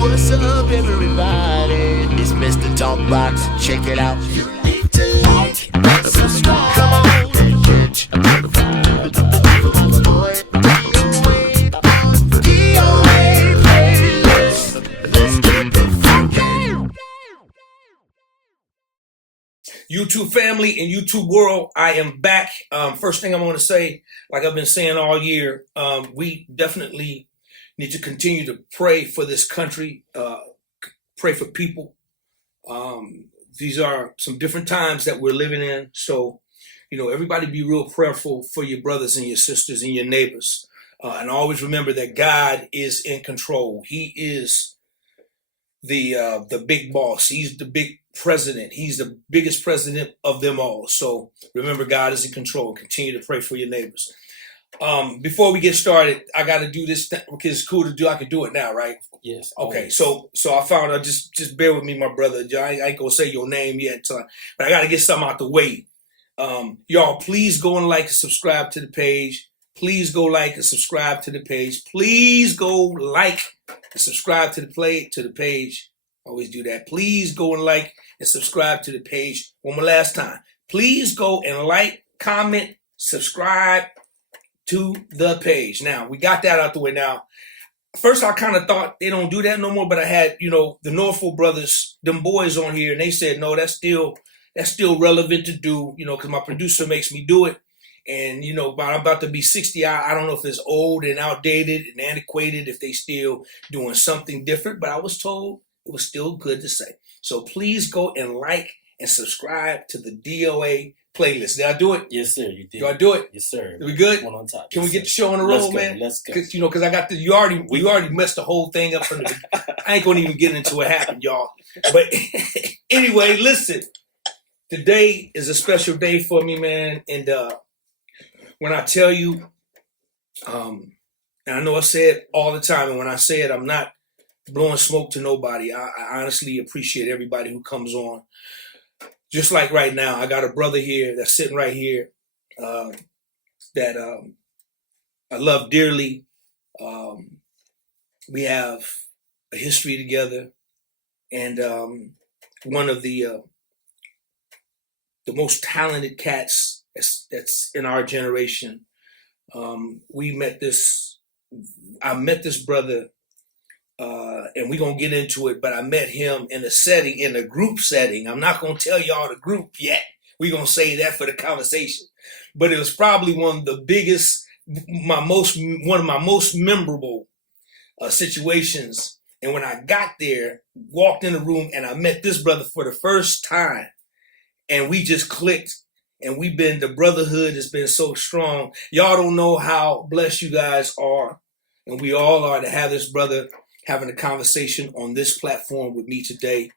What's up, everybody? It's Mr. Talkbox. Check it out. You need to like and subscribe. Come on and catch a motherfucker. Boy, DOA playlist. Let's keep it funky. YouTube family and YouTube world, I am back. First thing I want to say, like I've been saying all year, we definitely need to continue to pray for this country, pray for people. These are some different times that we're living in. So, everybody be real prayerful for your brothers and your sisters and your neighbors. And always remember that God is in control. He is the big boss. He's the big president. He's the biggest president of them all. So remember, God is in control. Continue to pray for your neighbors. Before we get started, I got to do this because it's cool to do. I can do it now, right? Yes. Okay. So I found out. Just bear with me, my brother. I ain't gonna say your name yet, but I got to get something out the way. Y'all, please go and like and subscribe to the page. Please go like and subscribe to the page. Please go like and subscribe to the page. Always do that. Please go and like and subscribe to the page. One more last time. Please go and like, comment, subscribe to the page. Now, we got that out the way. Now, first I kind of thought they don't do that no more, but I had, the Norfolk brothers, them boys on here, and they said, no, that's still relevant to do, because my producer makes me do it. And, I'm about to be 60. I don't know if it's old and outdated and antiquated, if they still doing something different, but I was told it was still good to say. So please go and like and subscribe to the DOA playlist. Did I do it? Yes, sir. You did. Do I do it? Yes, sir. We good? One on top. Can yes, we get sir. the show on the roll, man? Let's go. Because I got you already messed the whole thing up from the I ain't gonna even get into what happened, y'all. But anyway, listen. Today is a special day for me, man. And when I tell you, and I know I say it all the time, and when I say it, I'm not blowing smoke to nobody. I honestly appreciate everybody who comes on. Just like right now, I got a brother here that's sitting right here that I love dearly. We have a history together, and one of the most talented cats that's in our generation. I met this brother, and we're going to get into it, but I met him in a group setting. I'm not going to tell y'all the group yet. We're going to save that for the conversation. But it was probably one of my most memorable situations. And when I got there, walked in the room, and I met this brother for the first time, and we just clicked. And the brotherhood has been so strong. Y'all don't know how blessed you guys are, and we all are, to have this brother having a conversation on this platform with me today.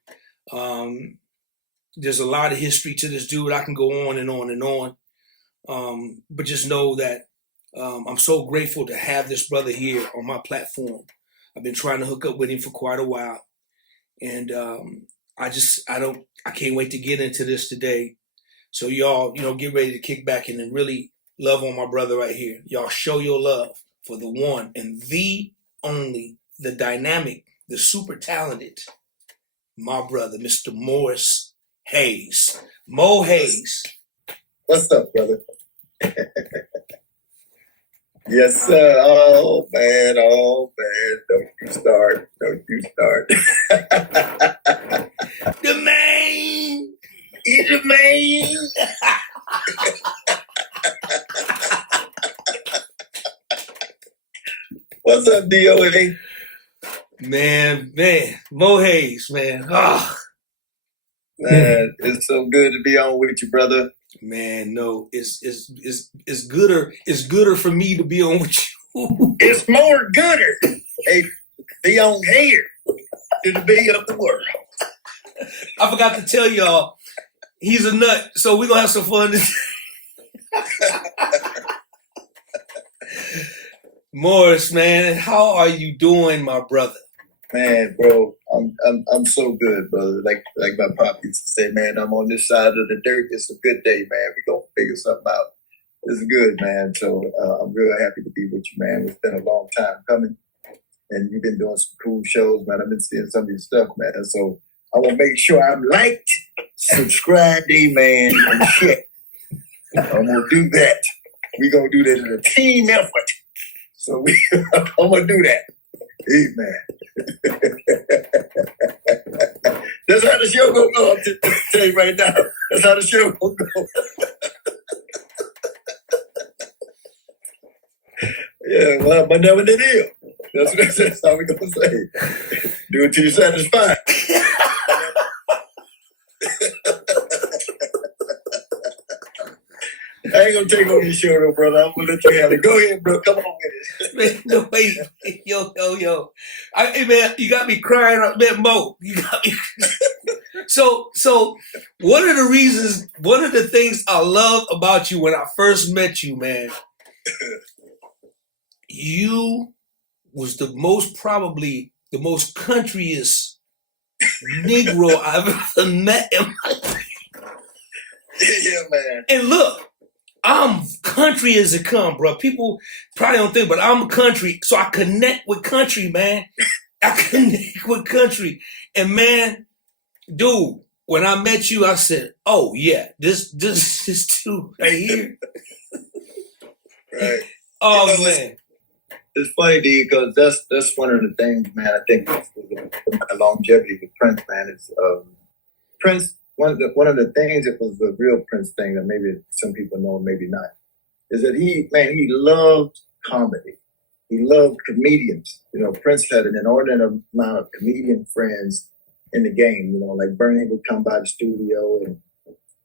There's a lot of history to this dude. I can go on and on and on. But just know that I'm so grateful to have this brother here on my platform. I've been trying to hook up with him for quite a while. And I can't wait to get into this today. So y'all, get ready to kick back and then really love on my brother right here. Y'all show your love for the one and the only, the dynamic, the super talented, my brother, Mr. Morris Hayes. Mo Hayes. What's up, brother? Yes, sir. Oh, man. Don't you start. The man. He's a man. What's up, DOA? Man, Mo Hayes, man. Oh. Man, it's so good to be on with you, brother. Man, no, it's gooder for me to be on with you. It's more gooder. Hey, be on here than to be of the world. I forgot to tell y'all, he's a nut, so we're gonna have some fun. Morris, man, how are you doing, my brother? Man, bro, I'm so good, brother. Like my pop used to say, man, I'm on this side of the dirt. It's a good day, man. We gonna figure something out. It's good, man. So I'm real happy to be with you, man. It's been a long time coming. and you've been doing some cool shows, man. I've been seeing some of your stuff, man. So I want to make sure I'm liked, subscribed, man, and shit. I'm gonna do that. We gonna do that in a team effort. So I'm gonna do that. Amen. That's how the show gonna go. I'm tell you right now. That's how the show gonna go. Yeah, well, but never did ill. That's how we gonna say. Do it till you're satisfied. I ain't gonna take over your show though, brother. I'm gonna let you have it. Go ahead, bro. Come on with it. Man, no, wait. Yo. Hey, man, you got me crying up, man, Mo. You got me. So one of the things I love about you when I first met you, man, you was probably the most countryest Negro I've ever met in my life. Yeah, man. And look, I'm country as it come, bro. People probably don't think, but I'm country, so I connect with country, man. I connect with country. And man, dude, when I met you, I said, oh yeah, this dude right here. Right. Oh, you know, man. It's funny, D, because that's one of the things, man. I think the longevity with Prince, man, is Prince. One of the things that was the real Prince thing that maybe some people know, maybe not, is that he loved comedy. He loved comedians. You know, Prince had an inordinate amount of comedian friends in the game. You know, like Bernie would come by the studio, and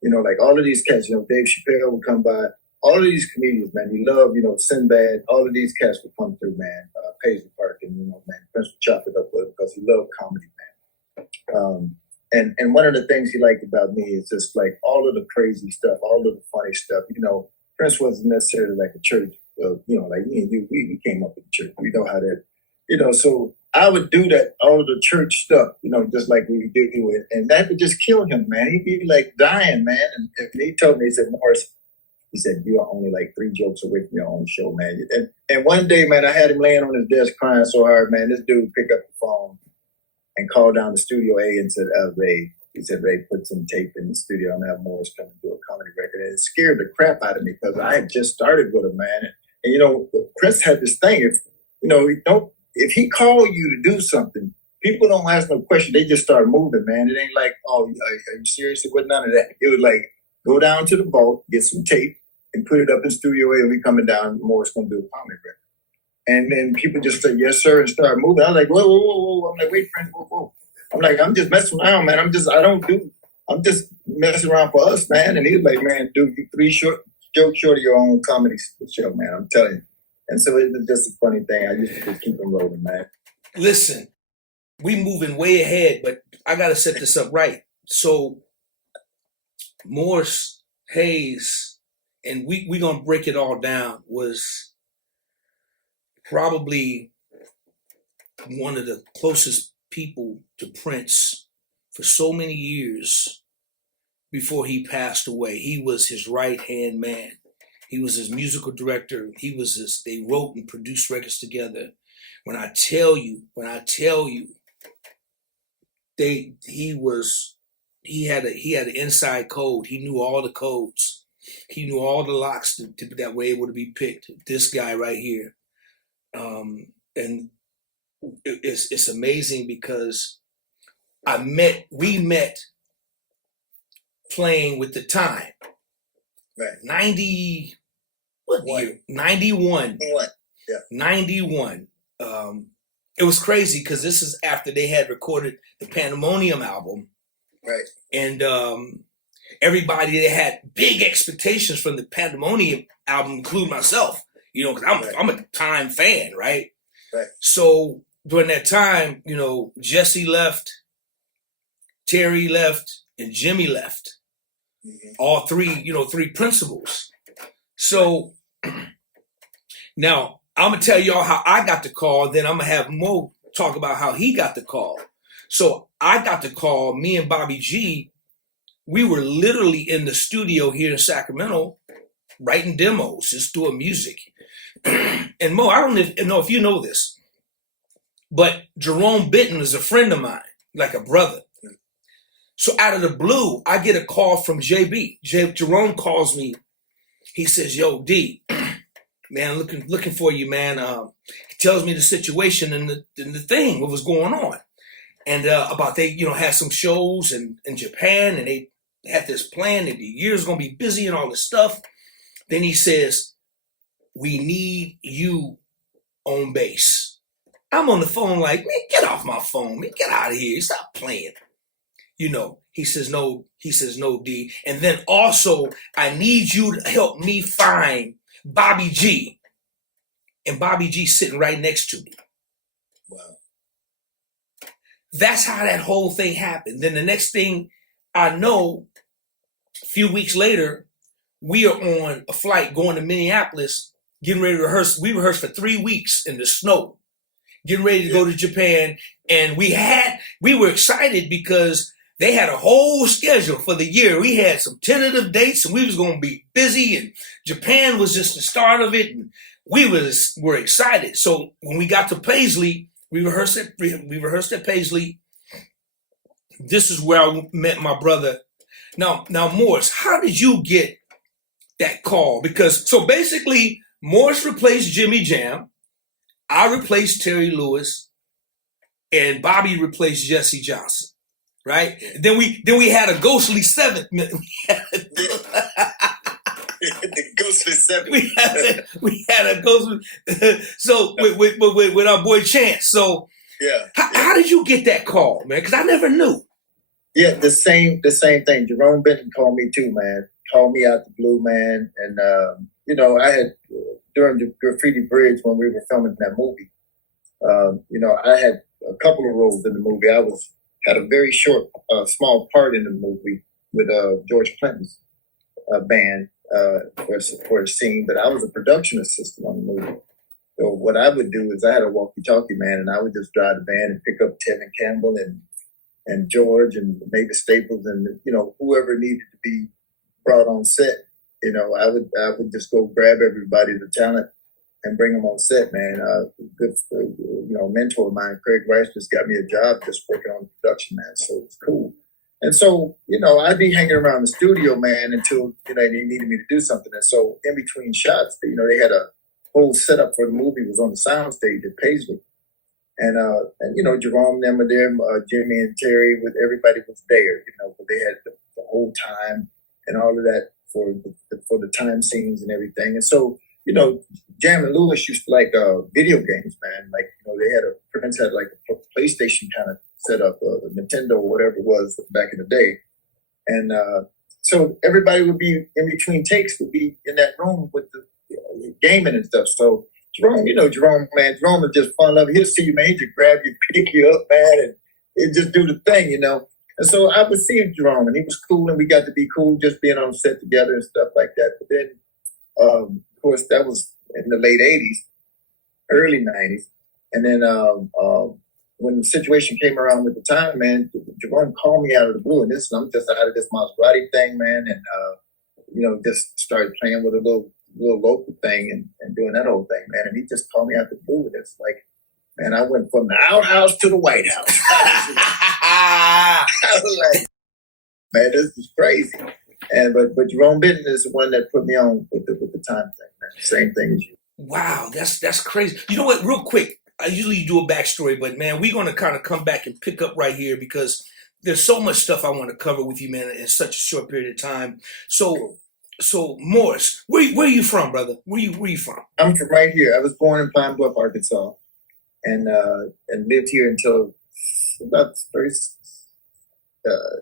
you know, like all of these cats. You know, Dave Chappelle would come by. All of these comedians, man, he loved, you know, Sinbad, all of these cats would come through, man. Paisley Park, and, you know, man, Prince would chop it up with him because he loved comedy, man. And one of the things he liked about me is just like all of the crazy stuff, all of the funny stuff. You know, Prince wasn't necessarily like a church, you know, like me and you, we came up in the church. We know how that, you know, so I would do that, all of the church stuff, you know, just like we did it. And that would just kill him, man. He'd be like dying, man. And he told me, he said, Morris, he said, you are only like 3 jokes away from your own show, man. And one day, man, I had him laying on his desk crying so hard, man. This dude picked up the phone and called down to Studio A and said, Ray, he said, Ray, put some tape in the studio. I'm going to have Morris come and do a comedy record. And it scared the crap out of me because I had just started with him, man. And you know, Prince had this thing. If he called you to do something, people don't ask no question. They just start moving, man. It ain't like, oh, are you serious? It was none of that. It was like, go down to the vault, get some tape, and put it up in Studio A, and we coming down, Morris going to do a comedy record. And then people just say, yes, sir, and start moving. I was like, whoa. I'm like, wait, Prince, whoa. I'm like, I'm just messing around, man. I'm just messing around for us, man. And he was like, man, dude, you 3 jokes short of your own comedy show, man. I'm telling you. And so it was just a funny thing. I used to just keep him rolling, man. Listen, we moving way ahead, but I got to set this up right. So Morris Hayes, and we going to break it all down, was probably one of the closest people to Prince for so many years before he passed away. He was his right-hand man. He was his musical director. They wrote and produced records together. When I tell you, he had an inside code. He knew all the codes. He knew all the locks that were able to be picked. This guy right here. And it's amazing because we met playing with the Time. Right. 90, what year? 91. Yeah. 91. It was crazy because this is after they had recorded the Pandemonium album. Right. And everybody, they had big expectations from the Pandemonium album, including myself, you know, because I'm a Time fan, right? Right. So during that time, you know, Jesse left, Terry left, and Jimmy left. Mm-hmm. All three principals. So now I'm gonna tell y'all how I got the call. Then I'm gonna have Mo talk about how he got the call. So I got the call. Me and Bobby G, we were literally in the studio here in Sacramento, writing demos, just doing music. And Mo, I don't know if you know this. But Jerome Benton is a friend of mine, like a brother. So out of the blue, I get a call from JB. Jerome calls me. He says, "Yo, D, man, looking for you, man." He tells me the situation and the thing, what was going on, and about they, had some shows in Japan, and they had this plan that the year's gonna be busy and all this stuff. Then he says, "We need you on base." I'm on the phone like, "Man, get off my phone, man, get out of here, stop playing." He says, "No, D. And then also, I need you to help me find Bobby G." And Bobby G sitting right next to me. Wow. That's how that whole thing happened. Then the next thing I know, a few weeks later, we are on a flight going to Minneapolis, getting ready to rehearse. We rehearsed for 3 weeks in the snow, getting ready to go to Japan. And we were excited because they had a whole schedule for the year. We had some tentative dates, and we was going to be busy, and Japan was just the start of it, and we were excited. So when we got to Paisley, we rehearsed at Paisley. This is where I met my brother. Now, Morris, how did you get that call? Because so basically, Morris replaced Jimmy Jam, I replaced Terry Lewis, and Bobby replaced Jesse Johnson. Right? Then we had a ghostly seventh. The ghostly seventh. We had a ghostly. So with our boy Chance. So how did you get that call, man? Because I never knew. Yeah, the same thing. Jerome Benton called me too, man. Called me out the blue, man. And I had during the Graffiti Bridge when we were filming that movie. I had a couple of roles in the movie. Had a very short, small part in the movie with George Clinton's band for a scene, but I was a production assistant on the movie. So what I would do is I had a walkie-talkie, man, and I would just drive the band and pick up Tevin Campbell and George and Mavis Staples and whoever needed to be brought on set. I would just go grab everybody, the talent, and bring them on set, man. Good, mentor of mine, Craig Rice, just got me a job just working on production, man. So it's cool. And so, I'd be hanging around the studio, man, until, they needed me to do something. And so in between shots, they had a whole setup for the movie was on the soundstage at Paisley. And Jerome and them were there, Jimmy and Terry, with everybody was there, but they had the whole time and all of that for the time scenes and everything. And so, Jam and Lewis used to like video games, man. Like, Prince had like a PlayStation kind of setup, Nintendo or whatever it was back in the day. And so everybody would be in between takes, would be in that room with the gaming and stuff. So Jerome, man, Jerome is just fun loving. He'll see you, man. He just grab you, pick you up, man, and it just do the thing, And so I would see Jerome, and he was cool, and we got to be cool just being on set together and stuff like that. But then, of course, that was in the late 80s, early 90s. And then when the situation came around with the time, man, Jerome called me out of the blue. And I'm just out of this Maserati thing, man. And, just started playing with a little local thing and doing that whole thing, man. And he just called me out of the blue. And it's like, man, I went from the outhouse to the White House. I was like, man, this is crazy. And but Jerome Benton is the one that put me on with the time thing, man. Same thing as you. Wow, that's crazy. You know what? Real quick, I usually do a backstory, but man, we're gonna kind of come back and pick up right here because there's so much stuff I want to cover with you, man, in such a short period of time. So Morris, where are you from, brother? Where you from? I'm from right here. I was born in Pine Bluff, Arkansas, and lived here until about first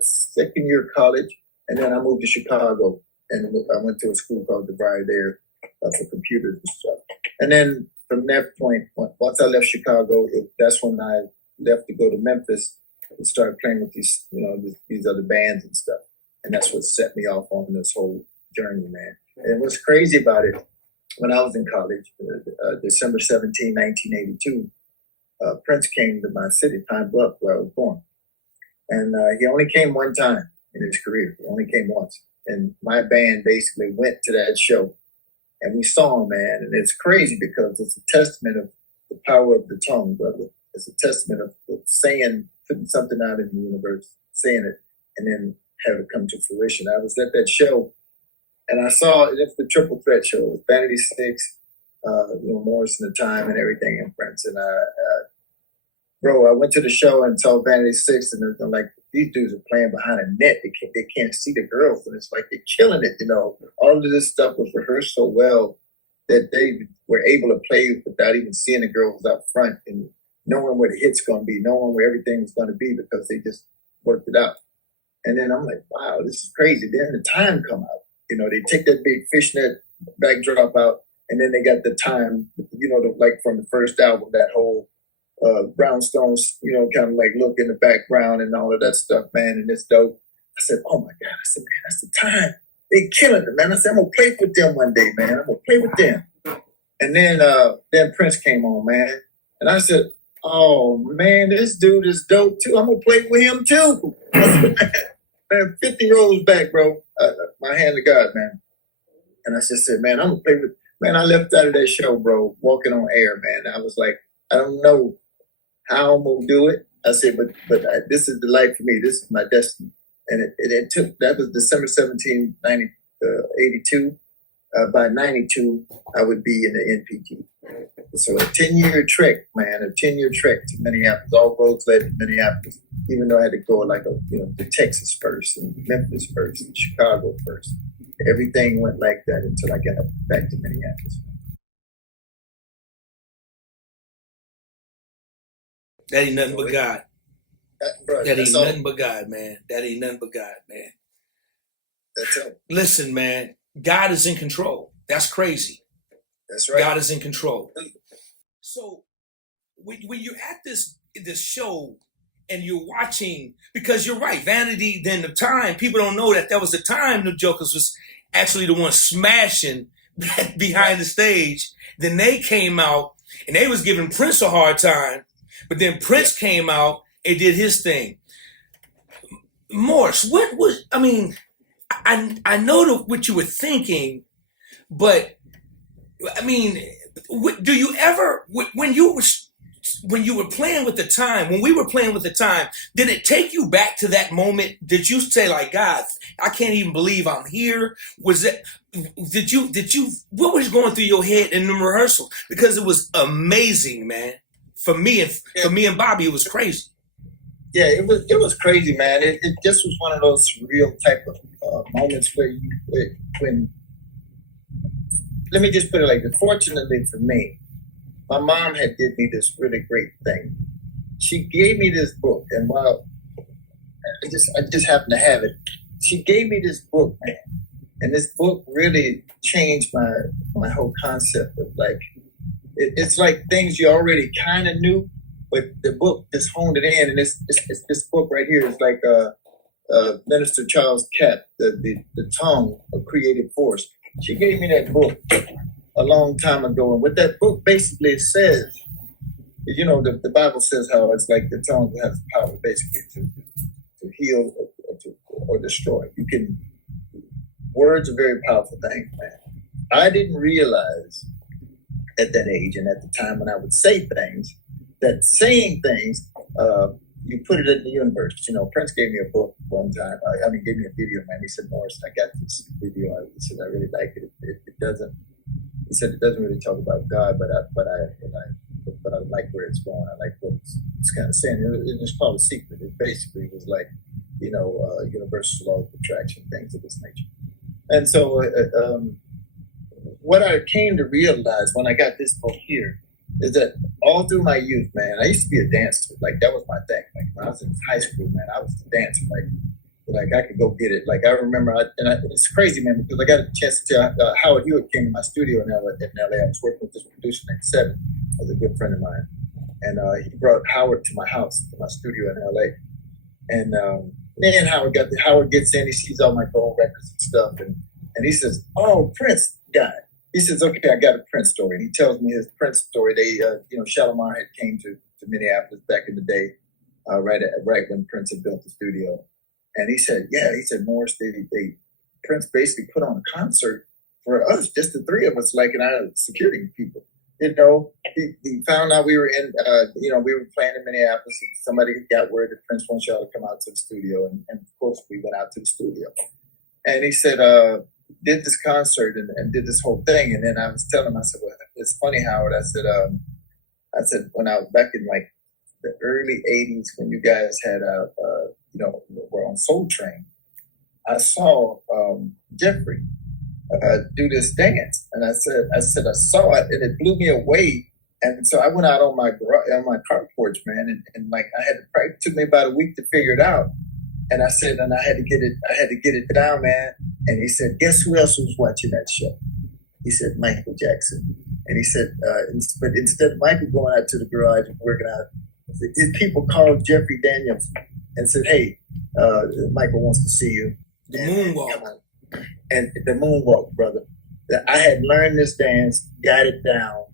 second year of college. And then I moved to Chicago, and I went to a school called DeVry there for computers and stuff. And then from that point, once I left Chicago, that's when I left to go to Memphis and start playing with these other bands and stuff. And that's what set me off on this whole journey, man. And what's crazy about it, when I was in college, December 17, 1982, Prince came to my city, Pine Bluff, where I was born. And he only came one time in his career. He only came once. And my band basically went to that show. And we saw him, man. And it's crazy because it's a testament of the power of the tongue, brother. It's a testament of saying, putting something out in the universe, saying it, and then have it come to fruition. I was at that show, and I saw it's the triple threat show. It was Vanity Six, Morris and the Time, and everything in Prince. And bro, I went to the show and saw Vanity Six, and I'm like, these dudes are playing behind a net. They can't see the girls, and it's like they're killing it. All of this stuff was rehearsed so well that they were able to play without even seeing the girls up front and knowing where the hit's going to be, knowing where everything was going to be because they just worked it out. And then I'm like, wow, this is crazy. Then the time come out. They take that big fishnet backdrop out, and then they got the time, like from the first album, that whole brownstones, kind of like look in the background and all of that stuff, man. And it's dope. I said, oh my God. I said, man, that's the time. They killing it, man. I said, I'm going to play with them one day, man. I'm going to play with them. And then Prince came on, man. And I said, oh, man, this dude is dope, too. I'm going to play with him, too. Man, 50 rows back, bro. My hand to God, man. And I just said, man, I'm going to play with... Man, I left out of that show, bro, walking on air, man. I was like, I don't know how I'm going to do it. I said, but this is the life for me. This is my destiny. And it took... That was December 17, 82. By 92, I would be in the NPT. So a 10-year trek, man, to Minneapolis. All roads led to Minneapolis, even though I had to go to Texas first, and Memphis first, and Chicago first. Everything went like that until I got back to Minneapolis. That ain't nothing but God. That ain't all. nothing but God, man. That ain't nothing but God, man. That's it. Listen, man, God is in control. That's crazy. That's right. God is in control. So when you're at this show and you're watching, because you're right, Vanity, then the time, people don't know that was the time the Jokers was actually the one smashing behind the stage. Then they came out and they was giving Prince a hard time, but then Prince came out and did his thing. Morris, what was, I know what you were thinking, but do you ever, when you were playing with the time, when we were playing with the time, did it take you back to that moment? Did you say like, God, I can't even believe I'm here? What was going through your head in the rehearsal? Because it was amazing, man. For me and Bobby, it was crazy. Yeah, it was crazy, man. It just was one of those surreal type of moments when let me just put it like this. Fortunately for me, my mom had did me this really great thing. She gave me this book, and while I just happened to have it, she gave me this book, man. And this book really changed my whole concept of like, it's like things you already kind of knew, but the book just honed it in. And it's this book right here is like Minister Charles Capp, the tongue of creative force. She gave me that book a long time ago, and what that book basically says, the Bible says how it's like the tongue has power basically to heal or destroy. Words are very powerful things, man. I didn't realize at that age and at the time when I would say things, that saying things, you put it in the universe. Prince gave me a book one time. Gave me a video, man. He said, Morris, I got this video. He said, I really like it. It doesn't. He said it doesn't really talk about God, but I like where it's going. I like what it's kind of saying. It's called A Secret. It basically was like, universal law of attraction, things of this nature. And so, what I came to realize when I got this book here is that all through my youth, man, I used to be a dancer. Like, that was my thing. Like, when I was in high school, man, I was a dancer. Like I could go get it. Like, I remember, it's crazy, man, because I got a chance to tell Howard Hewitt came to my studio in LA. I was working with this producer named Seven, was a good friend of mine. And he brought Howard to my house, to my studio in LA. And then Howard gets in, he sees all my gold records and stuff. And he says, oh, Prince guy. He says, okay, I got a Prince story. And he tells me his Prince story. They, Shalimar had came to Minneapolis back in the day, right when Prince had built the studio. And he said, Morris, Prince basically put on a concert for us, just the three of us, like, and our security people. You know, he found out we were in, we were playing in Minneapolis, and somebody got word that Prince wants y'all to come out to the studio, and of course we went out to the studio. And he said, did this concert and did this whole thing, and then I was telling him, I said, well, it's funny, Howard. I said when I was back in like the early '80s, when you guys had were on Soul Train, I saw Jeffrey do this dance, and I said I saw it, and it blew me away. And so I went out on my car porch, man, and like I had to practice. It took me about a week to figure it out. And I said, and I had to get it down, man. And he said, guess who else was watching that show? He said, Michael Jackson. And he said, but instead of Michael going out to the garage and working out, people called Jeffrey Daniels and said, hey, Michael wants to see you. The moonwalk. And the moonwalk, brother. I had learned this dance, got it down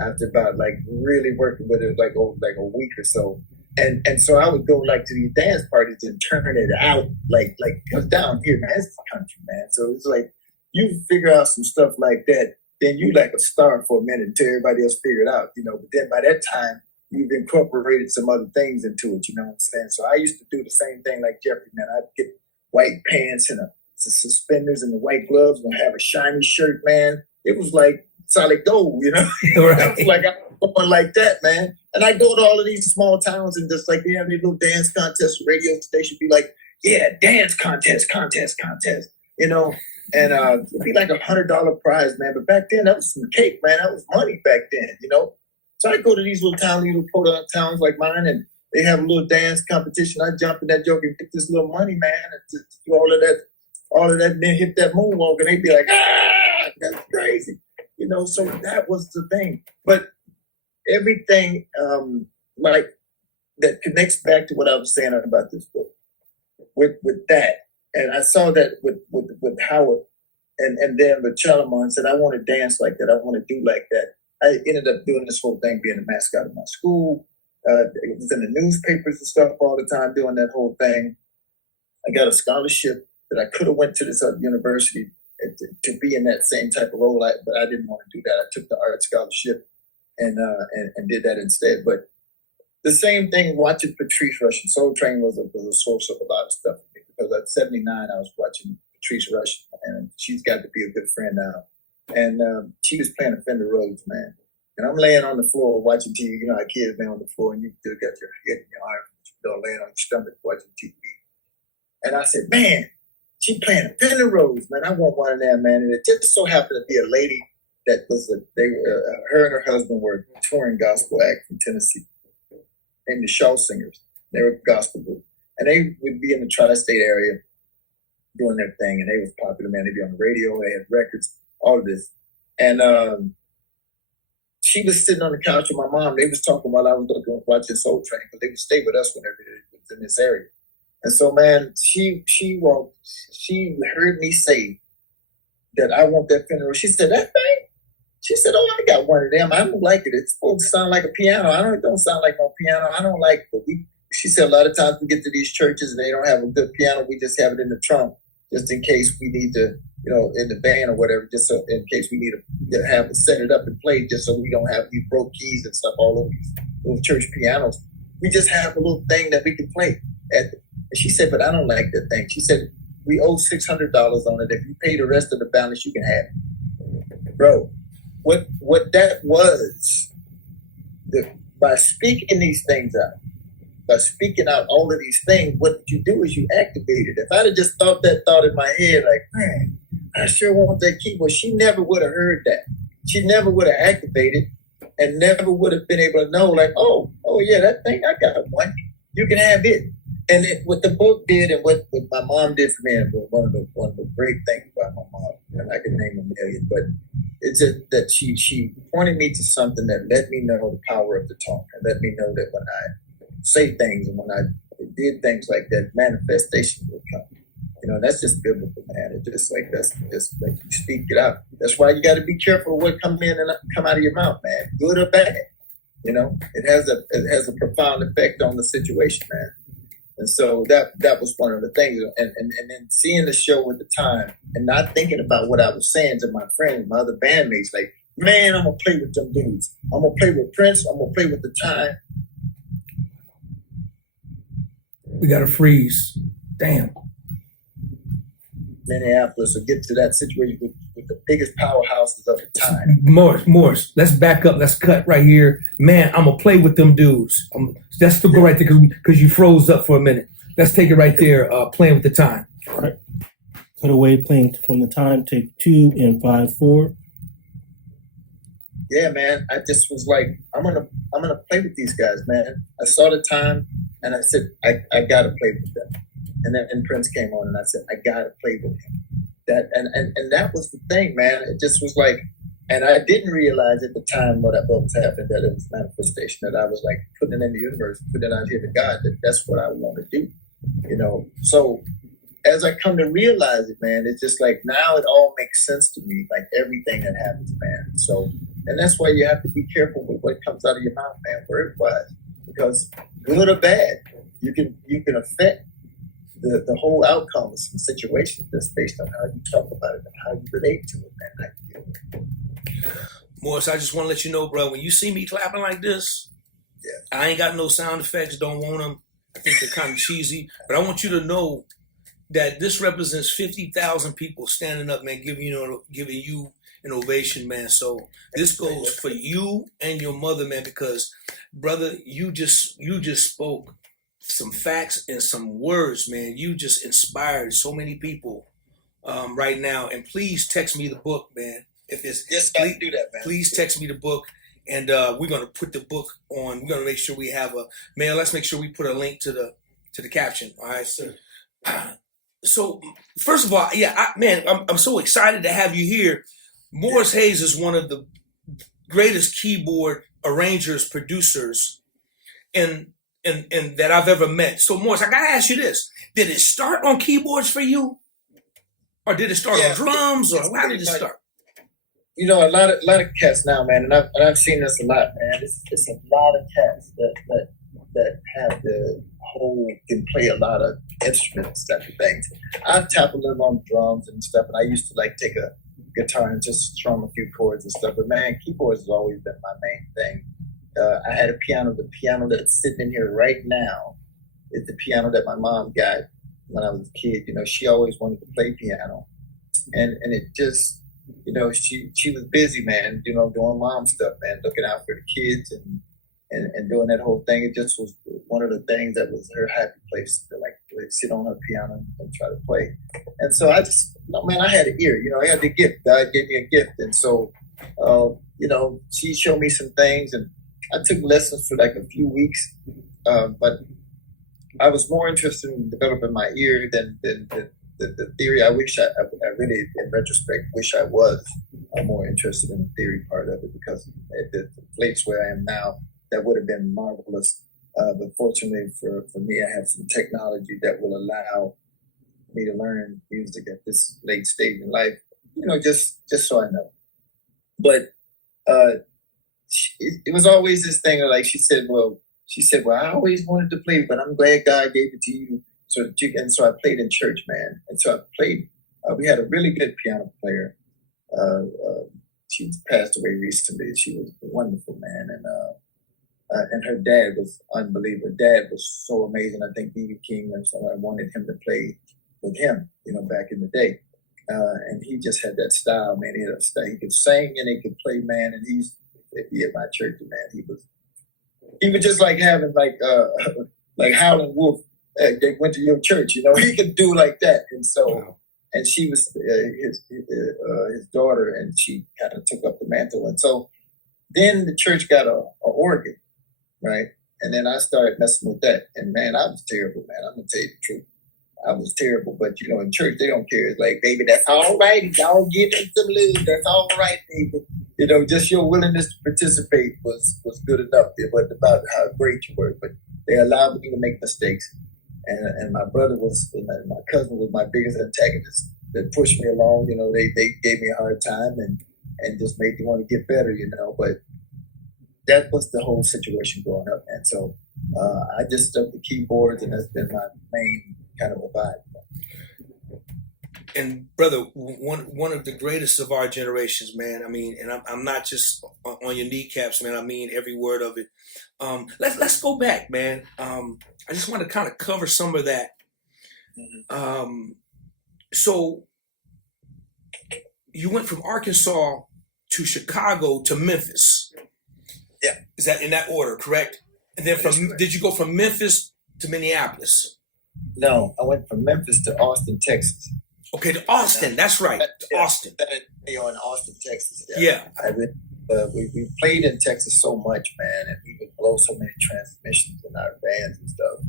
after about like really working with it like a week or so. And so I would go like to these dance parties and turn it out like cause down here, man, it's the country, man. So it's like you figure out some stuff like that, then you like a star for a minute until everybody else figure it out, you know. But then by that time, you've incorporated some other things into it, you know what I'm saying? So I used to do the same thing like Jeffrey, man. I'd get white pants and some suspenders and the white gloves and have a shiny shirt, man. It was like solid gold, you know? Right. I was like, I'm going like that, man. And I go to all of these small towns and just like they have these little dance contests, radio station be like, yeah, dance contest, you know? And it'd be like $100 prize, man. But back then, that was some cake, man. That was money back then, you know? So I go to these little towns, little podunk towns like mine, and they have a little dance competition. I jump in that joke and get this little money, man, and just do all of that, and then hit that moonwalk, and they'd be like, that's crazy. You know, so that was the thing. But everything like that connects back to what I was saying about this book with that. And I saw that with Howard and then with Chalamon said, I want to dance like that. I want to do like that. I ended up doing this whole thing, being the mascot of my school. It was in the newspapers and stuff all the time, doing that whole thing. I got a scholarship that I could have went to this other university to be in that same type of role, but I didn't want to do that. I took the art scholarship and did that instead. But the same thing, watching Patrice Rushen. Soul Train was a source of a lot of stuff for me, because at 79, I was watching Patrice Rushen, and she's got to be a good friend now. And she was playing a Fender Rhodes, man. And I'm laying on the floor watching TV. You know how kids lay on the floor and you still got your head in your arm, laying on your stomach watching TV. And I said, man, she playing a Fender Rhodes, man. I want one of them, man. And it just so happened to be a lady that was her and her husband were a touring gospel act from Tennessee, named the Shaw Singers. They were a gospel group, and they would be in the tri-state area doing their thing, and they was popular, man. They'd be on the radio, they had records, all of this. And she was sitting on the couch with my mom. They was talking while I was watching Soul Train, because they would stay with us whenever they was in this area. And so, man, she heard me say that I want that Fender. She said, that thing? She said, oh, I got one of them. I don't like it. It's supposed to sound like a piano. It don't sound like no piano. I don't like it. She said, a lot of times we get to these churches and they don't have a good piano. We just have it in the trunk just in case we need to, you know, in the van or whatever, just so in case we need to have it, set it up and play, just so we don't have these broke keys and stuff all over these little church pianos. We just have a little thing that we can play at. And she said, but I don't like that thing. She said, we owe $600 on it. If you pay the rest of the balance, you can have it. Bro, what that was, by speaking these things out, by speaking out all of these things, what you do is you activate it. If I'd have just thought that thought in my head, like, man, I sure want that keyboard, she never would have heard that. She never would have activated and never would have been able to know, like, oh yeah, that thing, I got one. You can have it. And what the book did and what my mom did for me, and one of the great things about my mom, and I could name a million, but it's that she pointed me to something that let me know the power of the tongue, and let me know that when I say things and when I did things like that, manifestation would come. You know, that's just biblical, man. It's just like that's just like you speak it out. That's why you got to be careful what come in and come out of your mouth, man, good or bad. You know, it has a profound effect on the situation, man. And so that was one of the things. And then seeing the show at the time and not thinking about what I was saying to my friends, my other bandmates, like, man, I'm gonna play with them dudes. I'm gonna play with Prince. I'm gonna play with the Time. We got to freeze. Damn. Minneapolis, or get to that situation with the biggest powerhouses of the time. Morris, let's back up. Let's cut right here. Man, I'm going to play with them dudes. Let's go right there because you froze up for a minute. Let's take it right there, playing with the Time. All right. Cut away, playing from the Time, take 2 and 5/4. Yeah, man. I just was like, I'm gonna play with these guys, man. I saw the Time and I said, I gotta play with them. And then Prince came on and I said, I gotta play with him. That and that was the thing, man. It just was like, and I didn't realize at the time what was happening, that it was manifestation, that I was like putting it in the universe, putting it out here to God, that that's what I want to do. You know, so as I come to realize it, man, it's just like now it all makes sense to me, like everything that happens, man. So, and that's why you have to be careful with what comes out of your mouth, man, word-wise, because good or bad, you can affect the whole outcome of some situations just based on how you talk about it and how you relate to it, man. How you deal with it. Morris, I just want to let you know, bro, when you see me clapping like this, Yeah. I ain't got no sound effects, don't want them. I think they're kind of cheesy, but I want you to know that this represents 50,000 people standing up, man, giving you an ovation, man. So this goes for you and your mother, man, because brother, you just spoke some facts and some words, man. You just inspired so many people right now. And please text me the book, man. If it's please do that, man. Please text me the book, and we're gonna put the book on. We're gonna make sure we have a man. Let's make sure we put a link to the caption. All right, sir. So first of all, yeah, I'm so excited to have you here. Morris Hayes is one of the greatest keyboard arrangers, producers, and that I've ever met. So Morris, I gotta ask you this: did it start on keyboards for you, or did it start on drums, or how did it start? You know, a lot of cats now, man, and I've seen this a lot, man. It's a lot of cats that have the whole, can play a lot of instruments, type of things. I've tapped a little on drums and stuff, and I used to like take a guitar and just strum a few chords and stuff. But man, keyboards has always been my main thing. I had a piano. The piano that's sitting in here right now is the piano that my mom got when I was a kid. You know, she always wanted to play piano, and it just, you know, she was busy, man. You know, doing mom stuff, man, looking out for the kids and doing that whole thing. It just was one of the things that was her happy place to like sit on her piano and try to play. And so I just, man, I had an ear. You know, I had the gift. God gave me a gift, and so you know, she showed me some things and I took lessons for like a few weeks, but I was more interested in developing my ear than the theory. I wish I really, in retrospect, wish I was more interested in the theory part of it, because at the place where I am now, that would have been marvelous. But fortunately for me, I have some technology that will allow me to learn music at this late stage in life, you know, just so I know. But it was always this thing of like, she said, well, I always wanted to play, but I'm glad God gave it to you. So I played in church, man. And so I played, we had a really good piano player. She passed away recently. She was a wonderful, man. And her dad was unbelievable. Dad was so amazing. I think B.B. King or someone wanted him to play with him, you know, back in the day. And he just had that style, man. He had a style. He could sing and he could play, man. And if he at my church, man, he was just like having like Howlin' Wolf. They went to your church, you know. He could do like that, and so, wow. And she was his daughter, and she kind of took up the mantle. And so, then the church got a organ, right? And then I started messing with that, and man, I was terrible, man. I'm gonna tell you the truth. I was terrible, but you know, in church they don't care. It's like, baby, that's all right. Y'all give them some love. That's all right, baby. You know, just your willingness to participate was good enough. It wasn't about how great you were, but they allowed me to make mistakes. And my brother my cousin was my biggest antagonist that pushed me along. You know, they gave me a hard time and just made me want to get better, you know. But that was the whole situation growing up, man. So I just stuck to keyboards, and that's been my main kind of a vibe. and brother, one of the greatest of our generations, man. I mean, and I'm not just on your kneecaps, man. I mean every word of it. Let's go back, man. I just want to kind of cover some of that. So you went from Arkansas to Chicago to Memphis. Yeah. Is that in that order, correct? And then did you go from Memphis to Minneapolis? No, I went from Memphis to Austin, Texas. Okay, to Austin. That's right, to Austin. In Austin, Texas. Yeah. We played in Texas so much, man, and we would blow so many transmissions in our bands and stuff.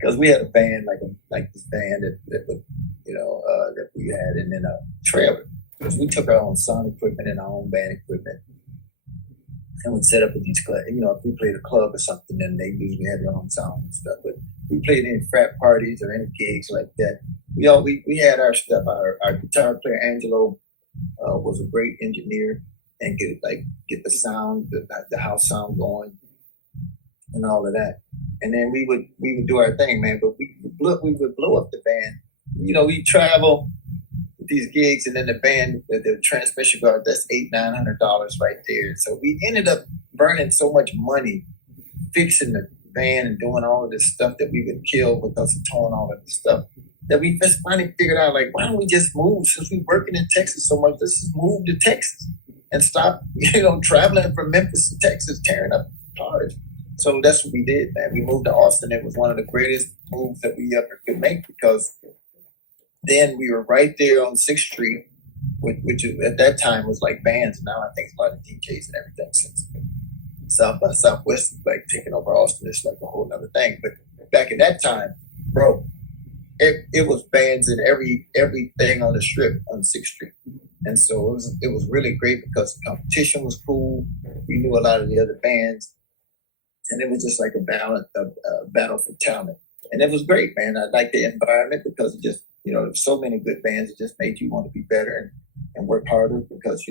Because we had a band like this band that would, that we had, and then a trailer. Because we took our own sound equipment and our own band equipment, and would set up at these clubs. If we played a club or something, then they usually had their own sound and stuff. But we played any frat parties or any gigs like that. We had our stuff. Our guitar player Angelo was a great engineer and get the sound, the house sound going, and all of that. And then we would do our thing, man. But we would blow up the band. We travel with these gigs, and then the band, the transmission guard, that's $800-900 right there. So we ended up burning so much money fixing the band and doing all of this stuff that we would kill because of towing all of this stuff, that we just finally figured out, why don't we just move? Since we're working in Texas so much, let's just move to Texas and stop, traveling from Memphis to Texas, tearing up cars. So that's what we did, man. We moved to Austin. It was one of the greatest moves that we ever could make, because then we were right there on 6th Street, which at that time was like bands. Now I think it's a lot of DJs and everything since South by Southwest is taking over Austin. It's a whole other thing. But back in that time, bro, it was bands and everything on the strip on 6th Street. And so it was really great because the competition was cool. We knew a lot of the other bands, and it was just like a battle for talent. And it was great, man. I liked the environment because it just, there's so many good bands. It just made you want to be better and work harder because,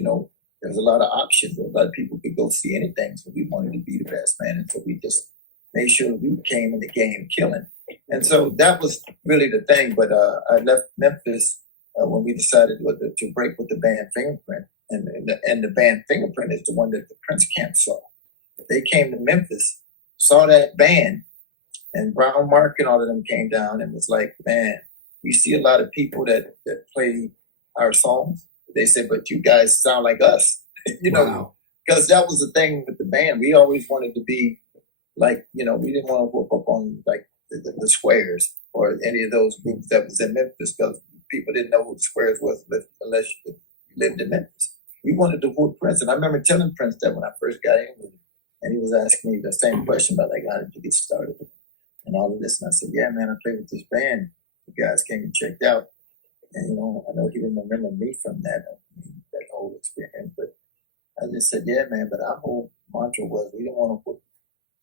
there's a lot of options. A lot of people could go see anything. So we wanted to be the best, man. And so we just made sure we came in the game killing. And so that was really the thing. But I left Memphis when we decided to break with the band Fingerprint. And the band Fingerprint is the one that the Prince Camp saw. They came to Memphis, saw that band, and Brown Mark and all of them came down and was like, man, we see a lot of people that play our songs. They said, but you guys sound like us, Wow. Because that was the thing with the band. We always wanted to be we didn't want to work up on the Squares or any of those groups that was in Memphis, because people didn't know who the Squares was unless you lived in Memphis. We wanted to work Prince. And I remember telling Prince that when I first got in with him, and he was asking me the same question about how did you get started and all of this. And I said, yeah, man, I played with this band. The guys came and checked out. And, I know he didn't remember me from that whole experience, but I just said, yeah, man, but our whole mantra was we didn't want to put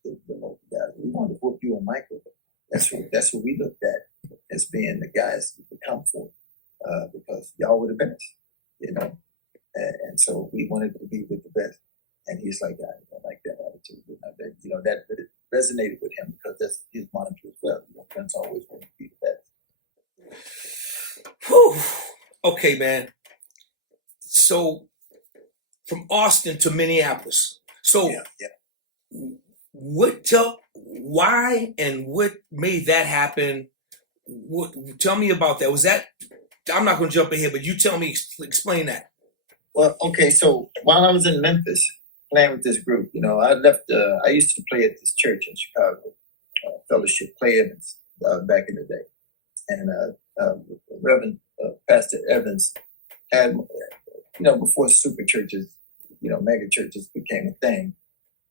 the local guys. We wanted to put you and Michael. That's what we looked at as being the guys to come for, because y'all were the best, and so we wanted to be with the best. And he's like, I don't like that attitude. That resonated with him because that's his mantra as well. Prince always wanted to be the best. Whew. Okay, man. So from Austin to Minneapolis. So Yeah. why and what made that happen? Tell me about that. Was that, I'm not going to jump ahead, but you tell me, explain that. Well, okay. So while I was in Memphis playing with this group, I left. I used to play at this church in Chicago, Fellowship Play Evans, back in the day, and Reverend Pastor Evans had, before super churches, mega churches became a thing.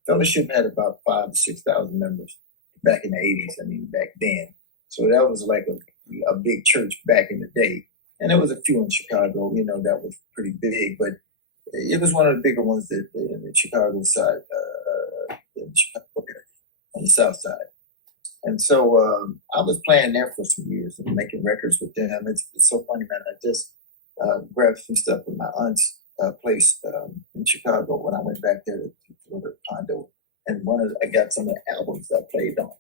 Fellowship had about 5,000 to 6,000 members back in the 80s. I mean, back then. So that was like a big church back in the day. And there was a few in Chicago, that was pretty big, but it was one of the bigger ones that in the Chicago side, on the south side. And so I was playing there for some years and making records with them. It's so funny, man. I just grabbed some stuff from my aunt's place in Chicago when I went back there to her condo. And I got some of the albums that I played on.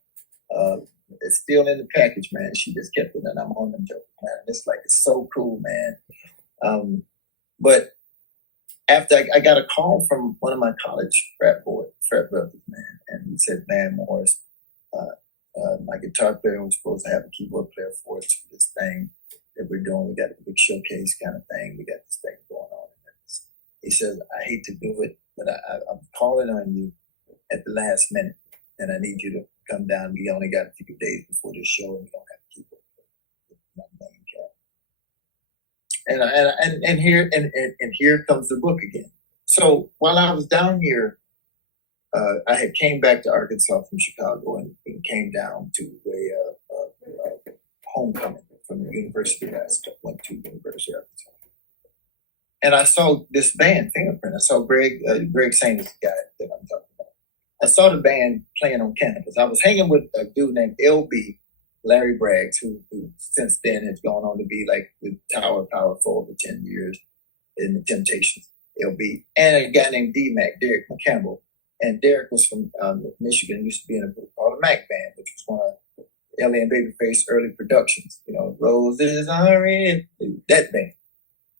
It's still in the package, man. She just kept it, and I'm on them, Joe. man. It's like, it's so cool, man. But after I got a call from one of my college frat brothers, man, and he said, "Man, Morris, my guitar player was supposed to have a keyboard player for us for this thing that we're doing. We got a big showcase kind of thing. We got this thing going on." He says, "I hate to do it, but I'm calling on you at the last minute, and I need you to come down. We only got a few days before this show, and we don't have a keyboard player." And here comes the book again. So while I was down here, I had came back to Arkansas from Chicago and came down to a homecoming from the university that I went to, University of Arkansas. And I saw this band, Fingerprint. I saw Greg Saint is the guy that I'm talking about. I saw the band playing on campus. I was hanging with a dude named LB, Larry Braggs, who since then has gone on to be like with Tower Power for over 10 years in the Temptations, LB, and a guy named D-Mac, Derek McCampbell. And Derek was from Michigan, used to be in a group called the Mac Band, which was one of Ellie and Babyface early productions. You know, Roses Are Red, that band.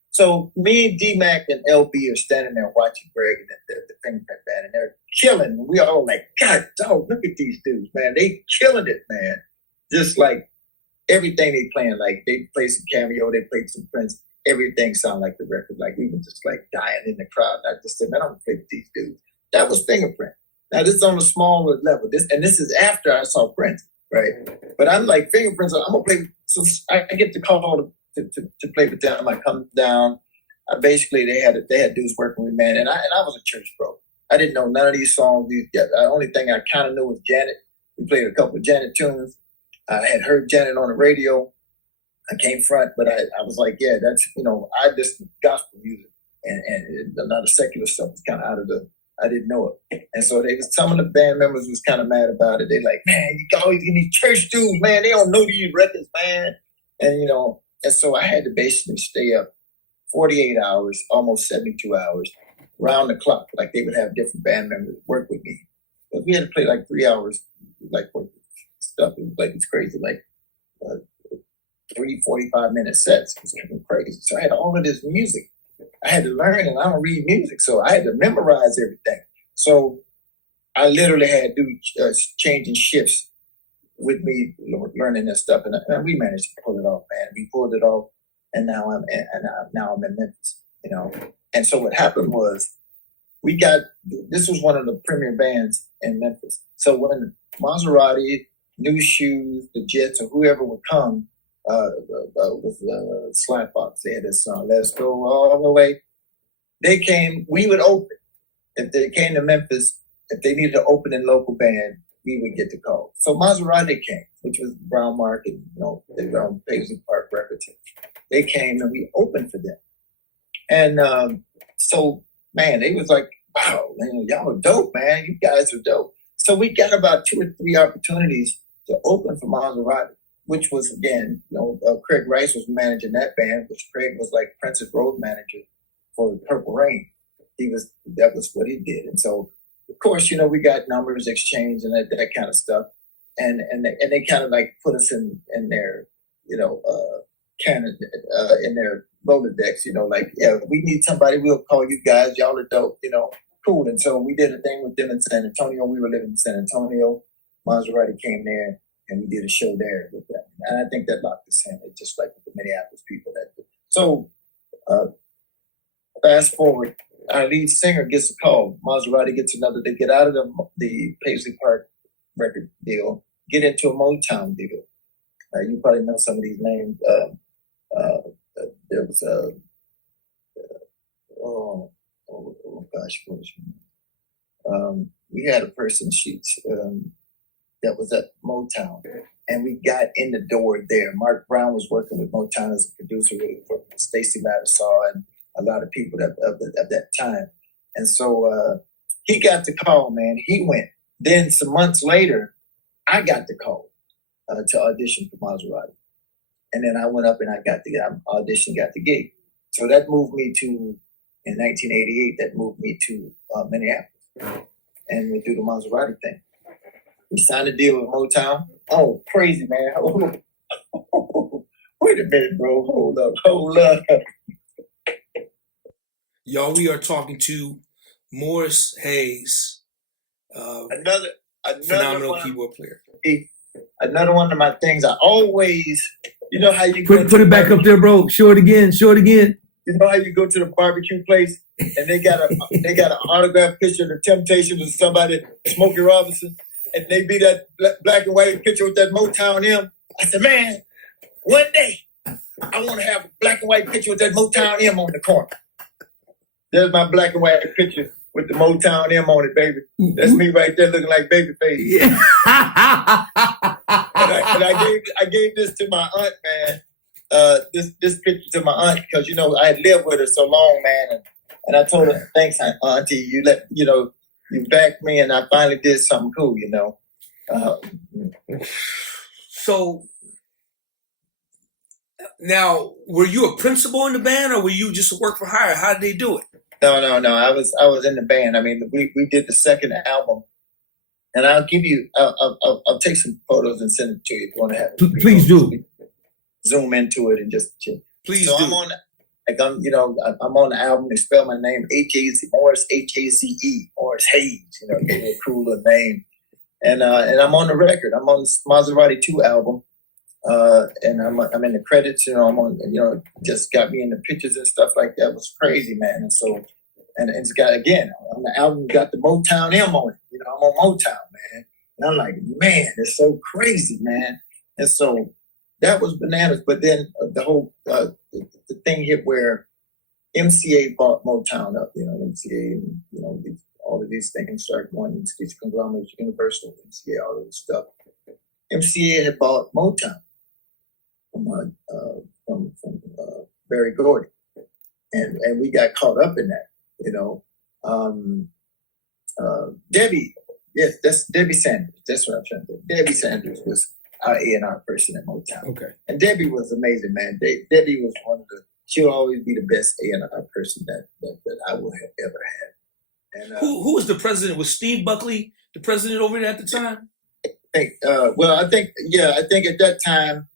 So me, D-Mac, and LB are standing there watching Greg and the Fingerprint Band, and they're killing. We all like, God, dog, look at these dudes, man. They killing it, man. Just like everything they playing, like they played some Cameo, they played some Prince. Everything sounded like the record. Like we were just like dying in the crowd. And I just said, man, I'm gonna play with these dudes. That was Fingerprint. Now this is on a smaller level. This is after I saw Prince, right? But I'm like Fingerprints. I'm gonna play. So I get the call to play with them. I come down. Basically, they had dudes working with me, man, and I was a church bro. I didn't know none of these songs. The only thing I kind of knew was Janet. We played a couple of Janet tunes. I had heard Janet on the radio. I came front, but I was like, yeah, that's, I just gospel music and a lot of secular stuff was kind of out of I didn't know it. And so some of the band members was kind of mad about it. They like, man, you always get these church dudes, man. They don't know these records, man. And, and so I had to basically stay up 48 hours, almost 72 hours, round the clock. Like they would have different band members work with me. But we had to play like 3 hours, like stuff. It was like, it's crazy, like 3 45-minute sets. It was kind of crazy. So I had all of this music. I had to learn, and I don't read music, so I had to memorize everything. So I literally had to do changing shifts with me learning this stuff, and we managed to pull it off, man. We pulled it off, and now I'm in Memphis, And so what happened was this was one of the premier bands in Memphis. So when Maserati, New Shoes, the Jets, or whoever would come, with Slapbox, they had this song, Let's Go All the Way. They came, we would open. If they came to Memphis, if they needed to open in local band, we would get the call. So Maserati came, which was Brown Market, they were on Paisley Park Records. They came and we opened for them. And so, man, they was like, wow, man, y'all are dope, man. You guys are dope. So we got about 2 or 3 opportunities to open for Maserati, which was, again, Craig Rice was managing that band, which Craig was like Prince's road manager for Purple Rain. That was what he did. And so, of course, we got numbers exchanged and that kind of stuff. And they kind of like put us in their, in their Rolodex, like, yeah, we need somebody, we'll call you guys, y'all are dope, cool. And so we did a thing with them in San Antonio. We were living in San Antonio. Maserati came there. And we did a show there with them. And I think that locked us in. It's just like with the Minneapolis people that did. So fast forward, our lead singer gets a call. Maserati gets another. They get out of the Paisley Park record deal, get into a Motown deal. You probably know some of these names. There was oh gosh, what was her name? We had a person, that was at Motown, and we got in the door there. Mark Brown was working with Motown as a producer, really working with Stacey Madasaw and a lot of people at that time. And so he got the call, man. He went. Then some months later, I got the call to audition for Maserati. And then I went up and I got the audition, got the gig. So that moved me in 1988, that moved me to Minneapolis. And we do the Maserati thing. We signed a deal with Motown. Oh, crazy, man. Wait a minute, bro. Hold up. Y'all, we are talking to Morris Hayes, Another phenomenal one. keyboard player. Another one of my things. I always, you know how you Put it back up there, bro. Show it again. You know how you go to the barbecue place and they got an autographed picture of the Temptations of somebody, Smokey Robinson, and they be that black and white picture with that Motown M. I said, man, one day I want to have a black and white picture with that Motown M on the corner. There's my black and white picture with the Motown M on it, baby. That's me right there looking like Babyface. Yeah. And I gave this to my aunt, man. This picture to my aunt because I had lived with her so long, man, and I told her, thanks, auntie, you backed me, and I finally did something cool, So now, were you a principal in the band, or were you just a work for hire? How did they do it? No. I was in the band. I mean, we did the second album, and I'll give you. I'll take some photos and send it to you if you want to have it. Please do. Zoom into it and just. Please so do. I'm on. I'm on the album. They spell my name H-A-Z, Morris, H-A-Z-E, Morris Hayes. Gave me a cool little name, and I'm on the record. I'm on the Maserati 2 album. And I'm in the credits, I'm on, just got me in the pictures and stuff like that. It was crazy, man. And so, and it's got, again, on the album, got the Motown M on it. I'm on Motown, man. And I'm like, man, it's so crazy, man. And so that was bananas. But then the whole, the thing hit where MCA bought Motown up, MCA, and, all of these things started going into these conglomerates, Universal, MCA, all of this stuff. MCA had bought Motown from Barry Gordy, and we got caught up in that, Debbie, yes, that's Debbie Sanders. That's what I'm trying to do. Debbie Sanders was our A&R person at Motown. Okay. And Debbie was amazing, man. Debbie was she'll always be the best A&R person that I will have ever had. And who was the president? Was Steve Buckley the president over there at the time? I think at that time,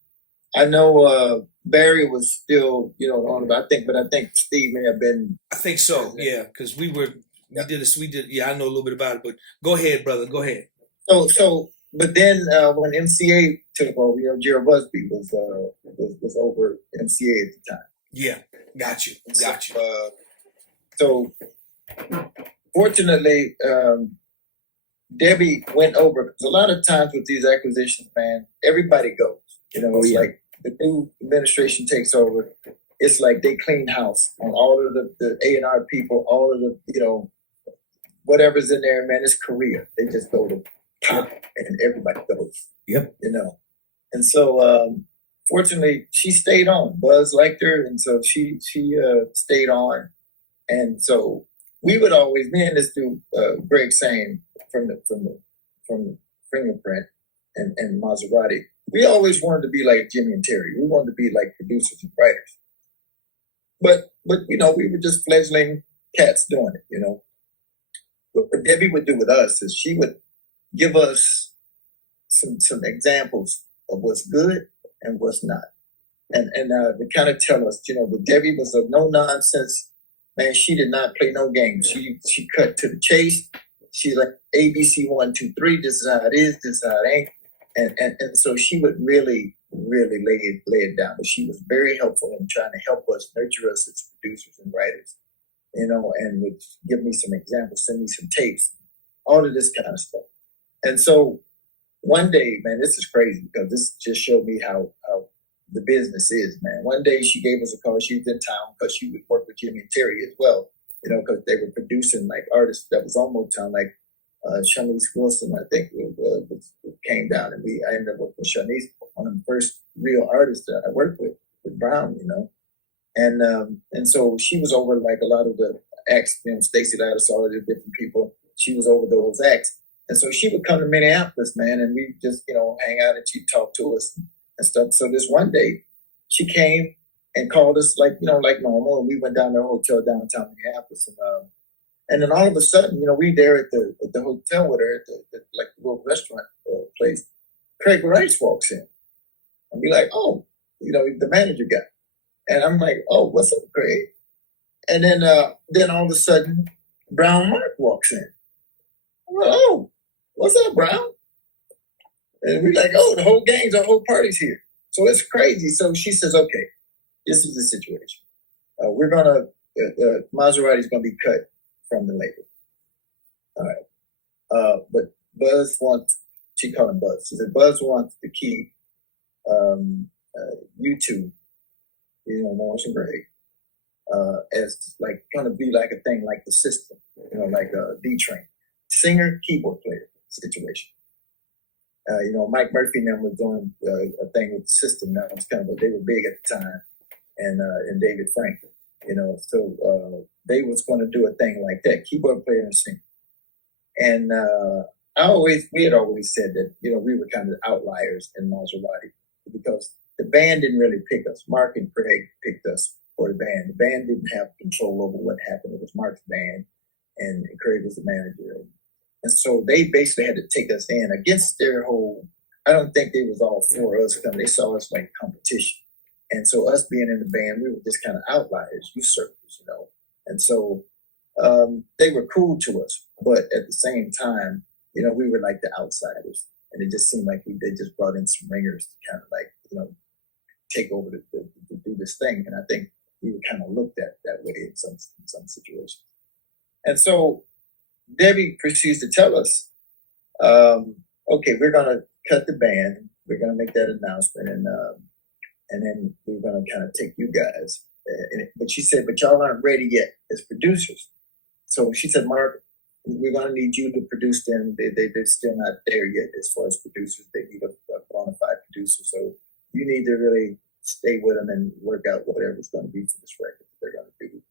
I know Barry was still, on it. I think Steve may have been. I think so. Yeah, because we did. Yeah, I know a little bit about it. But go ahead, brother. Go ahead. But then when MCA took over, Gerald Busby was over MCA at the time. Yeah, got you. So fortunately, Debbie went over, because a lot of times with these acquisitions, man, everybody goes. It's like the new administration takes over. It's like they clean house on all of the A&R people, all of the, whatever's in there, man. It's Korea. They just go to pop and everybody goes. Yep. And so fortunately, she stayed on. Buzz liked her, and so she stayed on. And so we would always, me and this dude, Greg Sane from the Fingerprint and Maserati, we always wanted to be like Jimmy and Terry. We wanted to be like producers and writers. But we were just fledgling cats doing it, What Debbie would do with us is she would give us some examples of what's good and what's not. And to kind of tell us, but Debbie was a no-nonsense, man. She did not play no games. She cut to the chase. She's like, ABC 1, 2, 3, this is how it is, this is how it ain't. And so she would really, really lay it down. But she was very helpful in trying to help us, nurture us as producers and writers, and would give me some examples, send me some tapes, all of this kind of stuff. And so one day, man, this is crazy because this just showed me how the business is, man. One day she gave us a call. She was in town because she would work with Jimmy and Terry as well, because they were producing like artists that was on Motown, like Shanice Wilson, I think, came down, and I ended up working with Shanice, one of the first real artists that I worked with Brown, and so she was over like a lot of the acts, Stacey Lattice, all of the different people. She was over those acts, and so she would come to Minneapolis, man, and we just hang out, and she'd talk to us and stuff. So this one day, she came and called us like normal, and we went down to a hotel downtown Minneapolis, and then all of a sudden, we there at the hotel with her at the little restaurant place. Craig Rice walks in, and be like, "Oh, the manager guy. And I'm like, oh, what's up, Craig? And then all of a sudden, Brown Mark walks in. I'm like, oh, what's up, Brown? And we're like, oh, the whole party's here. So it's crazy. So she says, okay, this is the situation. We're going to, Maserati's going to be cut from the label. All right. But Buzz wants, she called him Buzz. She said, Buzz wants to keep you two, Morris and Greg, as like going to be like a thing like the system, like a D-Train. Singer, keyboard player situation. Mike Murphy and them was doing a thing with the system now. It's kind of, they were big at the time, and David Frank, so they was going to do a thing like that, keyboard player and singer. And we had always said that, we were kind of outliers in Maserati because the band didn't really pick us. Mark and Craig picked us for the band. The band didn't have control over what happened. It was Mark's band, and Craig was the manager. And so they basically had to take us in against their whole, I don't think they was all for us coming. They saw us like competition. And so us being in the band, we were just kind of outliers, usurpers, And so they were cool to us. But at the same time, we were like the outsiders. And it just seemed like they just brought in some ringers to kind of like, take over to do this thing. And I think we were kind of looked at that way in some situations. And so Debbie proceeds to tell us, okay, we're going to cut the band. We're going to make that announcement. And then we're going to kind of take you guys. But she said, but y'all aren't ready yet as producers. So she said, Mark, we're going to need you to produce them. They're still not there yet as far as producers. They need a bona fide producer. So you need to really stay with them and work out whatever's going to be for this record that they're going to do.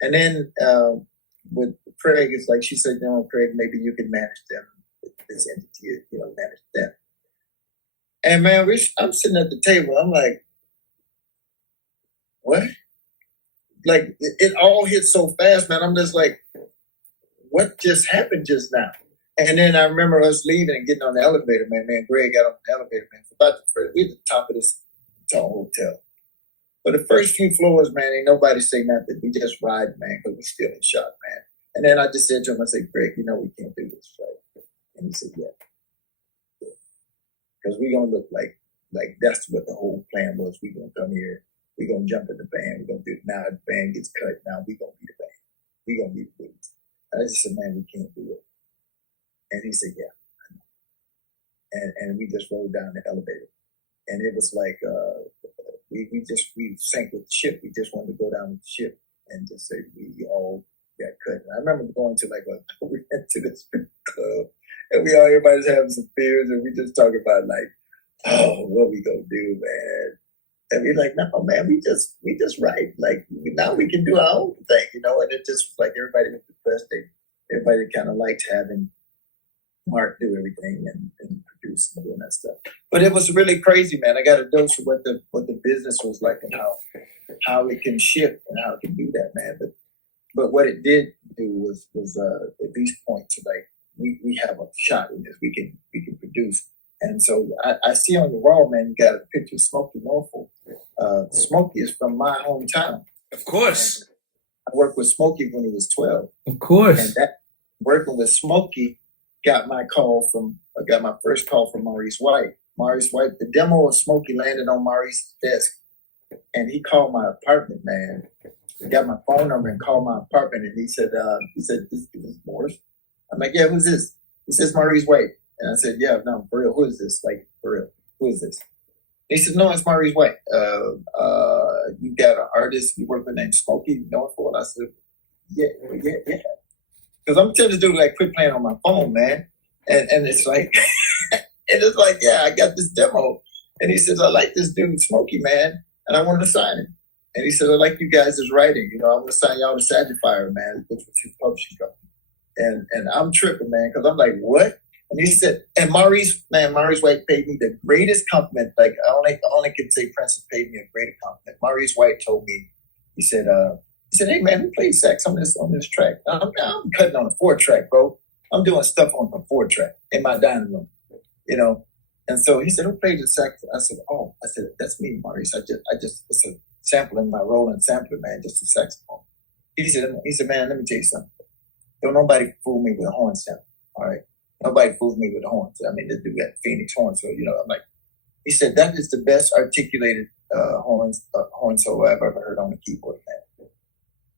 And then with Craig, it's like she said, Craig, maybe you can manage them, this entity, manage them. And man, I'm sitting at the table. I'm like, what? Like it all hit so fast, man. I'm just like, what just happened just now? And then I remember us leaving and getting on the elevator, man. Greg got on the elevator, man. We at the top of this tall hotel. But the first few floors, man, ain't nobody say nothing. We just ride, man, because we still in shock, man. And then I just said to him, I said, Greg, we can't do this, right? And he said, yeah. Because we gonna look like that's what the whole plan was. We gonna come here, we gonna jump in the band, we gonna do it. Now the band gets cut, now we gonna be the band. We gonna be the dudes. I just said, man, we can't do it. And he said, yeah. And we just rolled down the elevator. And it was like we sank with the ship. We just wanted to go down with the ship and just say we all got cut. And I remember going to we went to this club and everybody's having some beers and we just talking about like, oh, what we gonna do, man? And we're like, no, man, we just write. Like now we can do our own thing, and it just was like everybody was depressed. Everybody kind of liked having Mark do everything and produce and doing that stuff. But it was really crazy, man. I got a dose of what the business was like and how it can shift and how it can do that, man. But what it did do was at these points like we have a shot in this. We can produce. And so I see on the wall, man, you got a picture of Smokey Norfolk. Smokey is from my hometown. Of course. And I worked with Smokey when he was 12. Of course. And that working with Smokey got my first call from Maurice White. Maurice White, the demo of Smokey landed on Maurice's desk. And he called my apartment, man. He got my phone number and called my apartment. And he said, this is Morris. I'm like, yeah, who's this? He says, Maurice White. And I said, yeah, no, for real, who is this? Like, for real, who is this? He said, no, it's Maurice White. You got an artist you work with named Smokey Norfolk? I said, yeah. Because I'm telling this dude, like, quit playing on my phone, man. And it's like, yeah, I got this demo. And he says, I like this dude, Smokey, man, and I want to sign him. And he said, I like you guys' writing. I want to sign y'all to Sagittarius, man, which was his publishing company. And I'm tripping, man, because I'm like, what? And he said, and Maurice White paid me the greatest compliment. Like, I only can say Prince has paid me a great compliment. Maurice White told me, he said, hey, man, who played sax on this track? I'm cutting on a 4-track, bro. I'm doing stuff on a 4-track in my dining room, And so he said, "Who played the saxophone?" I said, "Oh," I said, "That's me, Maurice. I just it's a sample in my Roland sampler, man, just a saxophone." He said, "Man, let me tell you something. Don't nobody fool me with a horn sample. All right, nobody fools me with the horns. I mean, this dude got Phoenix horns, so I'm like." He said, "That is the best articulated horn solo I've ever heard on the keyboard, man."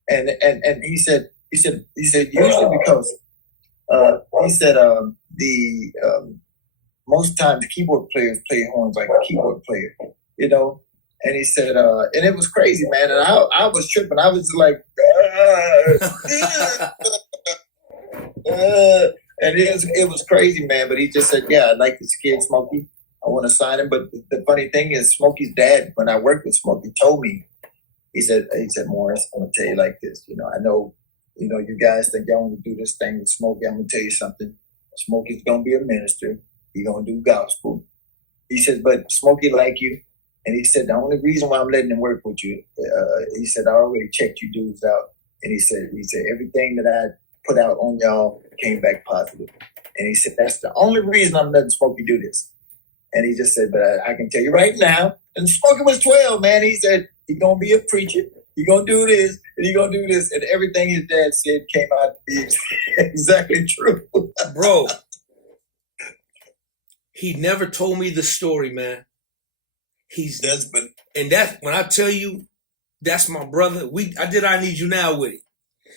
And he said usually because he said the most times keyboard players play horns like a keyboard player, And he said, and it was crazy, man. And I was tripping. I was like, and it was crazy, man. But he just said, "Yeah, I like this kid, Smokey. I want to sign him." But the funny thing is, Smokey's dad, when I worked with Smokey, told me, he said, "Morris, I'm gonna tell you like this. I know, you guys think y'all want to do this thing with Smokey. I'm gonna tell you something. Smokey's gonna be a minister. He's gonna do gospel." He said, "But Smokey like you." And he said, "The only reason why I'm letting him work with you," he said, "I already checked you dudes out." And he said, "Everything that I put out on y'all came back positive." And he said, "That's the only reason I'm letting Smokey do this." And he just said, "But I can tell you right now," and Smokey was 12, man. He said, "He's going to be a preacher. He's going to do this, and he's going to do this." And everything his dad said came out to be exactly true. Bro, he never told me the story, man. And that's when I tell you, that's my brother. I did I Need You Now with him.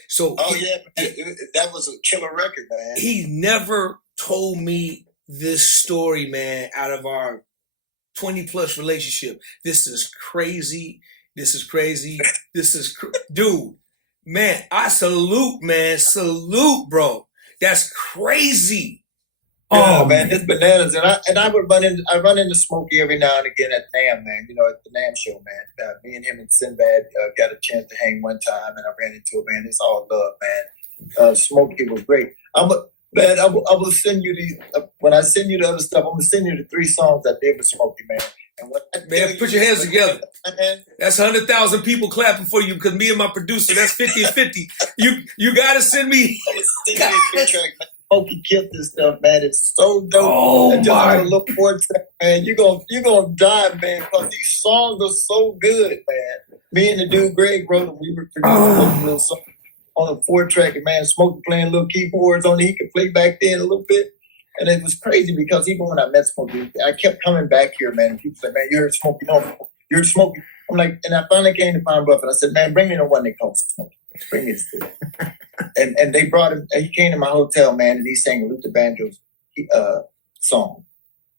So that was a killer record, man. He never told me this story, man, out of our 20 plus relationship. This is crazy. Dude, man, I salute, man. Salute, bro. That's crazy. Oh man, it's bananas. And I would run into Smokey every now and again at NAMM, man. At the NAMM show, man. Me and him and Sinbad got a chance to hang one time, and I ran into him, man. It's all love, man. Smokey was great. I will send you these. When I send you the other stuff, I'm gonna send you the 3 songs I did with Smokey, man. And man, put your hands together. That's 100,000 people clapping for you because me and my producer, that's 50 and 50. You gotta send me. Smokey killed this stuff, man. It's so dope. Oh, and just on a little track, man. You're gonna die, man, because these songs are so good, man. Me and the dude Greg wrote them. We were producing little songs on a 4-track, and man, Smokey playing little keyboards on it. He could play back then a little bit. And it was crazy because even when I met Smokey, I kept coming back here, man. And people said, "Man, you heard Smokey? No, you heard Smokey." I'm like, and I finally came to Pine Bluff, and I said, "Man, bring me the one they call Smokey. Bring it to and they brought him. He came to my hotel, man, and he sang Luther Vandross's song,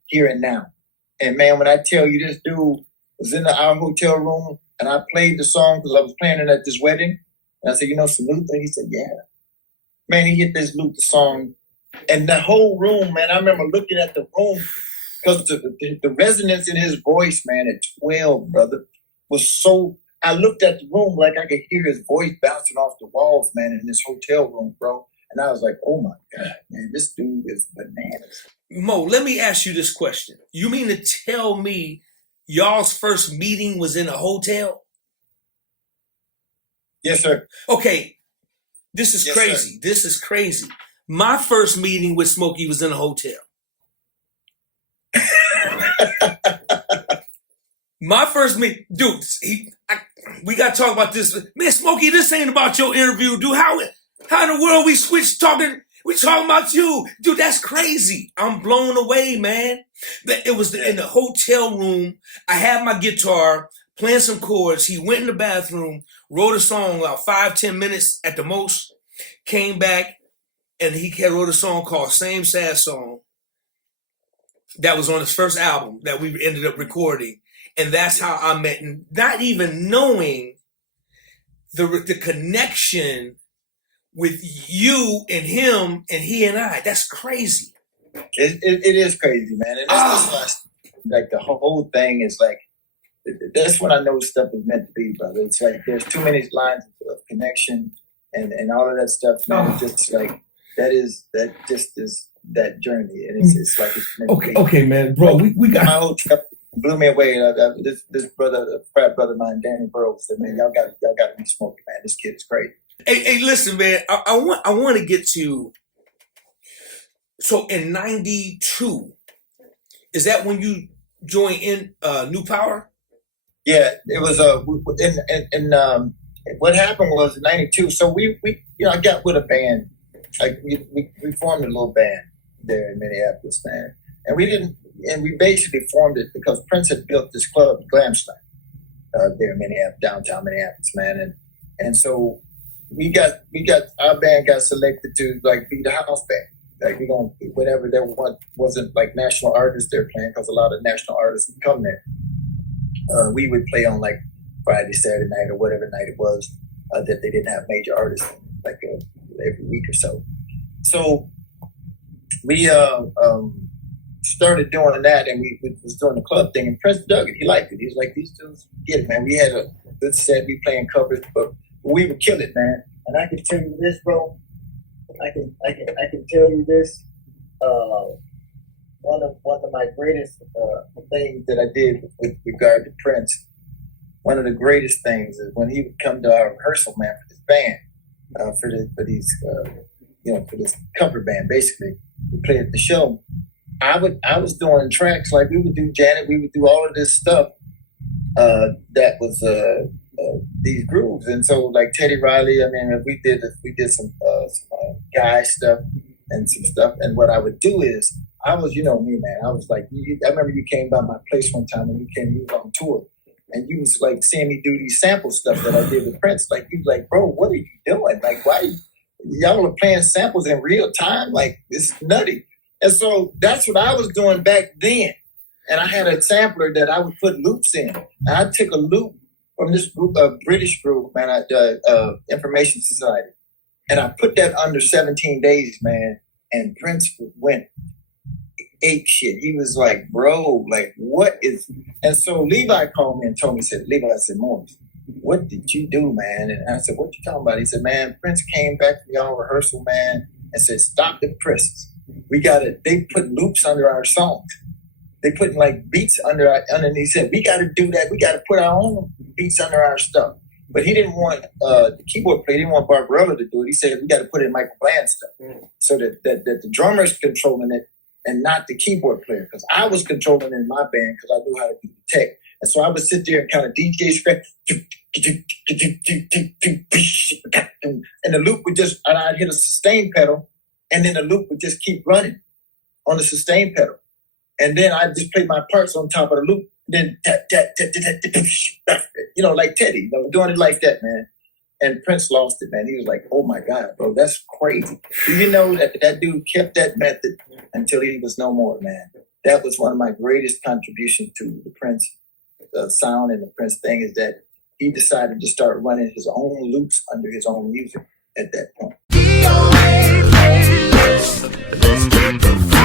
"Here and Now." And man, when I tell you, this dude was in our hotel room, and I played the song because I was playing it at this wedding. And I said, "Some Luther?" He said, "Yeah." Man, he hit this Luther song. And the whole room, man, I remember looking at the room because the resonance in his voice, man, at 12, brother, was so... I looked at the room like I could hear his voice bouncing off the walls, man, in this hotel room, bro. And I was like, oh, my God, man, this dude is bananas. Mo, let me ask you this question. You mean to tell me y'all's first meeting was in a hotel? Yes, sir. Okay, this is crazy. Sir. This is crazy. My first meeting with Smokey was in a hotel. My first meeting, dude, we got to talk about this. Man, Smokey, this ain't about your interview, dude. How in the world we switched talking? We talking about you. Dude, that's crazy. I'm blown away, man. It was in the hotel room. I had my guitar, playing some chords. He went in the bathroom, wrote a song about 5-10 minutes at the most, came back, and he wrote a song called Same Sad Song that was on his first album that we ended up recording. And that's how I met, not even knowing the connection with you and him and he and I. That's crazy. It is crazy, man. And that's like the whole thing is like, that's when I know stuff is meant to be, brother. It's like there's too many lines of connection and all of that stuff, man. It's just like, that just is that journey. And it's like, it's meant to be. Okay, man, bro, we got... My whole stuff blew me away. This brother, frat brother of mine, Danny Burrows, said, "Man, y'all got to be Smokey, man. This kid is great." Hey, listen, man. I want to get to. So in '92 Is that when you joined in New Power? Yeah, it was what happened was in '92. So we I got with a band. Like we formed a little band there in Minneapolis, man. And we basically formed it because Prince had built this club, Glam Slam, there in Minneapolis, downtown Minneapolis, man. And so we got our band got selected to like be the house band. Like we gonna whatever there wasn't like national artists they're playing, because a lot of national artists would come there. We would play on like Friday, Saturday night, or whatever night it was that they didn't have major artists like every week or so. So we started doing that, and we was doing the club thing. And Prince dug it; he liked it. He was like, "These dudes get it, man." We had a good set. We playing covers, but we would kill it, man. And I can tell you this, bro. I can tell you this. One of my greatest things that I did with regard to Prince. One of the greatest things is when he would come to our rehearsal, man, for this band, for this cover band. Basically, we played at the show. I was doing tracks like we would do Janet, we would do all of this stuff that was these grooves, and so like Teddy Riley. I mean, we did some guy stuff and some stuff. And what I would do is I was, you know me, man. I was like, I remember you came by my place one time when you was on tour, and you was like seeing me do these sample stuff that I did with Prince. Like you was like, bro, what are you doing? Like, why y'all are playing samples in real time? Like, this is nutty. And so that's what I was doing back then. And I had a sampler that I would put loops in. And I took a loop from this group, British group, man, Information Society. And I put that under 17 days, man. And Prince went ape shit. He was like, bro, like, what is... And so Levi called me and told me, Levi, I said, Morris, what did you do, man? And I said, what you talking about? He said, man, Prince came back from y'all rehearsal, man, and said, stop the presses. They put loops under our songs. They put like beats underneath. He said, we got to do that. We got to put our own beats under our stuff. But he didn't want the keyboard player, he didn't want Barbarella to do it. He said, we got to put in Michael Bland stuff so that the drummer's controlling it and not the keyboard player. Because I was controlling it in my band because I knew how to do the tech. And so I would sit there and kind of DJ scratch. And the loop would just, and I'd hit a sustain pedal. And then the loop would just keep running on the sustain pedal. And then I just played my parts on top of the loop. Then, like Teddy, doing it like that, man. And Prince lost it, man. He was like, oh my God, bro, that's crazy. Do you know that dude kept that method until he was no more, man? That was one of my greatest contributions to the Prince sound and the Prince thing, is that he decided to start running his own loops under his own music at that point. DOA playlist. Let's get the